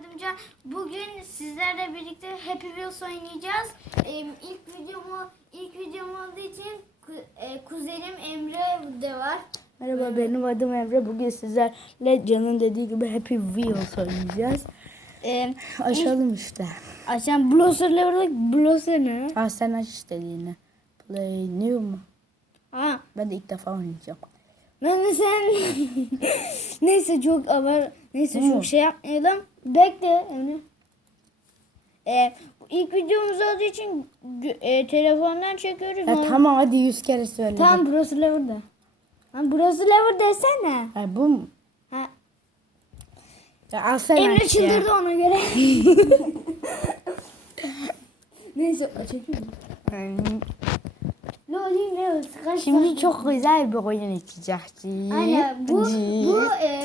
Adımca. Bugün sizlerle birlikte Happy Wheels oynayacağız. Ee, ilk videomu ilk videom olduğu için ku- e, kuzenim Emre de var. Merhaba benim adım Emre. Bugün sizlerle Can'ın dediği gibi Happy Wheels oynayacağız. Ee, Açalım işte. Açan Blosser'la vurduk. Blosser ne? Ha sen aç istediğini. Play new mu? Ha, Ben de ilk defa oynayacağım. ben de sen. Neyse çok aber neyse Hı. çok şey yapmayalım. Bekle Emre. Ee, ilk videomuz olduğu için e, telefondan çekiyoruz. Ya Onu- tamam hadi yüz kere söyle. Tamam burası lever'da. Ha, burası lever desene. Ha, bu mu? Ha, Ya al sen Emre aç ya. çıldırdı ona göre. Neyse açayım. Şimdi çok güzel bir oyun içeceğiz. Aynen bu bu e,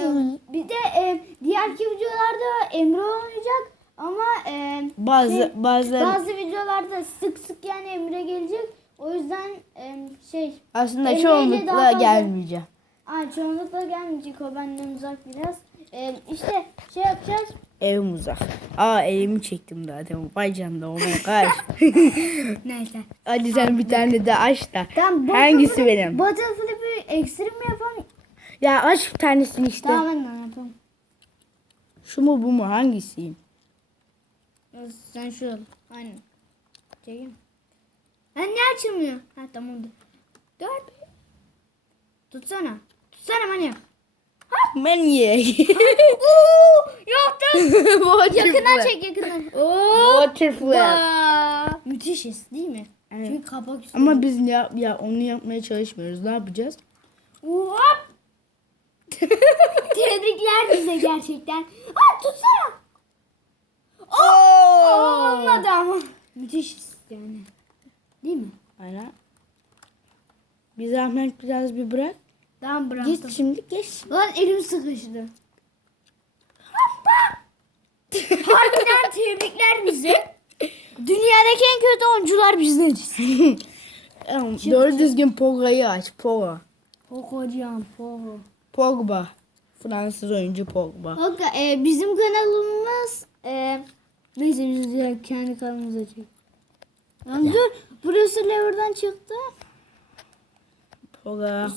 bir de e, diğerki videolarda Emre oynayacak ama e, bazı şey, bazı bazı videolarda sık sık yani Emre gelecek. O yüzden e, şey aslında çoğunlukla fazla- gelmeyeceğim. Aa, çoğunlukla gelmeyecek o benden uzak biraz. E, işte şey yapacağız. Evim uzak. Aa elimi çektim zaten. Vay canına my gosh. Neyse. Hadi sen bir tane de aç da. Tamam, Hangisi Flip- benim? Battle Flip'i ekstrem mi yapalım? Ya aç bir tanesini işte. Tamam ben de yapalım. Şu mu bu mu hangisiyim? Ya Sen şu al. Aynen. Çekeyim. Ha niye açılmıyor? Ha tamam. Dört. Tutsana. Tutsana manyak. Manyak. Yaptım. yakından çek yakından. Oo. Waterfall. Müthişiz değil mi? Evet. Çünkü kapak üstü. Ama biz ya, ya onu yapmaya çalışmıyoruz. Ne yapacağız? Hop. Tebrikler bize gerçekten. Aa tutsana. Oo! Olmadı ama. Müthişiz yani. Değil mi? Aynen. Bir zahmet biraz bir bırak. Tamam bıraktım. Git şimdi geç. Lan elim sıkıştı. Harbiden tebrikler bize. Dünyadaki en kötü oyuncular bizleriz. Doğru düzgün Pogga'yı aç. Pogba. Hocam, poho. Pogba. Fransız oyuncu Pogba. Kanka e, bizim kanalımız e, neyse biz kendi kanalımıza çek. Lan dur burası lever'dan çıktı. Poga.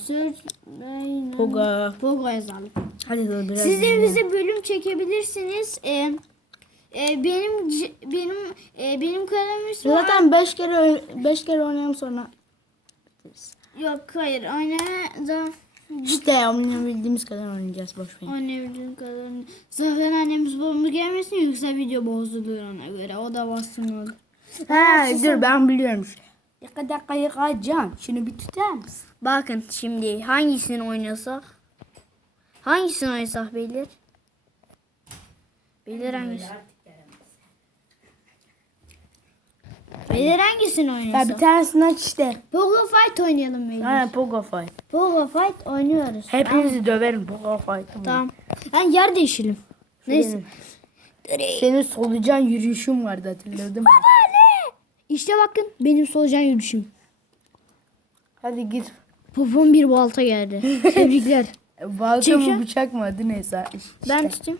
Aynen. Poga. Pogo yazalım. Hadi dur biraz. Siz de bize bölüm çekebilirsiniz. E, e, benim benim e, benim kanalım ismi Zaten 5 kere 5 kere oynayalım sonra. Yok hayır oynama İşte oynayabildiğimiz kadar oynayacağız boş ver. oynayabildiğim kadarını. Zaten annemiz babamız gelmesin yoksa video bozulur ona göre. O da olur. Ha dur ben biliyorum. Yaka dakika can. Şunu bir tutar mısın? Bakın şimdi hangisini oynasak? Hangisini oynasak beyler? Beyler hangisi? Beyler hangisini Ya bir oynasak? tanesini aç işte. Pogo Fight oynayalım beyler. Ha Pogo fight. Pogo Fight oynuyoruz. Hepinizi döverim Pogo fight. Tamam. Ben yer değişelim. Neyse. Senin solucan yürüyüşün vardı hatırladın mı? İşte bakın benim solucan yürüyüşüm. Hadi git. Popom bir balta geldi. Tebrikler. Balta Çekeceğim. mı bıçak mı adı neyse. İşte. Ben tutayım.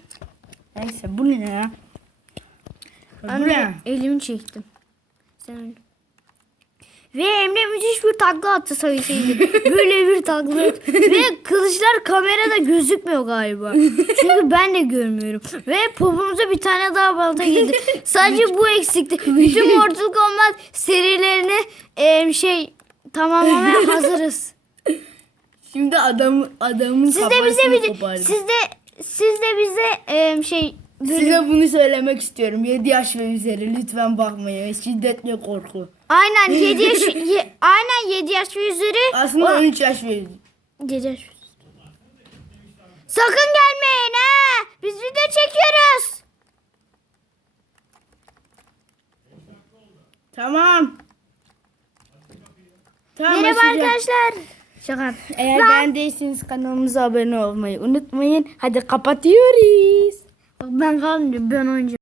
Neyse bu ne ya? Bu Anne ne? elimi çektim. Sen. Ve Emre müthiş bir takla attı sayısıydı. Böyle bir takla. Ve kılıçlar kamerada gözükmüyor galiba. Çünkü ben de görmüyorum. Ve popumuza bir tane daha balta girdi. Sadece bu eksikti. Bütün Mortal Kombat serilerini em, şey tamamlamaya hazırız. Şimdi adam adamın Siz de bize bir kopardı. siz de siz de bize em, şey Size bunu söylemek istiyorum. 7 yaş ve üzeri lütfen bakmayın. Şiddetle korku. Aynen 7 yaş ye- aynen 7 yaş ve üzeri. Aslında 13 yaş ve üzeri. 7 yaş. Sakın gelmeyin ha. Biz video çekiyoruz. Tamam. Tamam Merhaba açacağım. arkadaşlar. Şaka. Eğer Lan. beğendiyseniz kanalımıza abone olmayı unutmayın. Hadi kapatıyoruz. Ben kalmayacağım ben oynayacağım.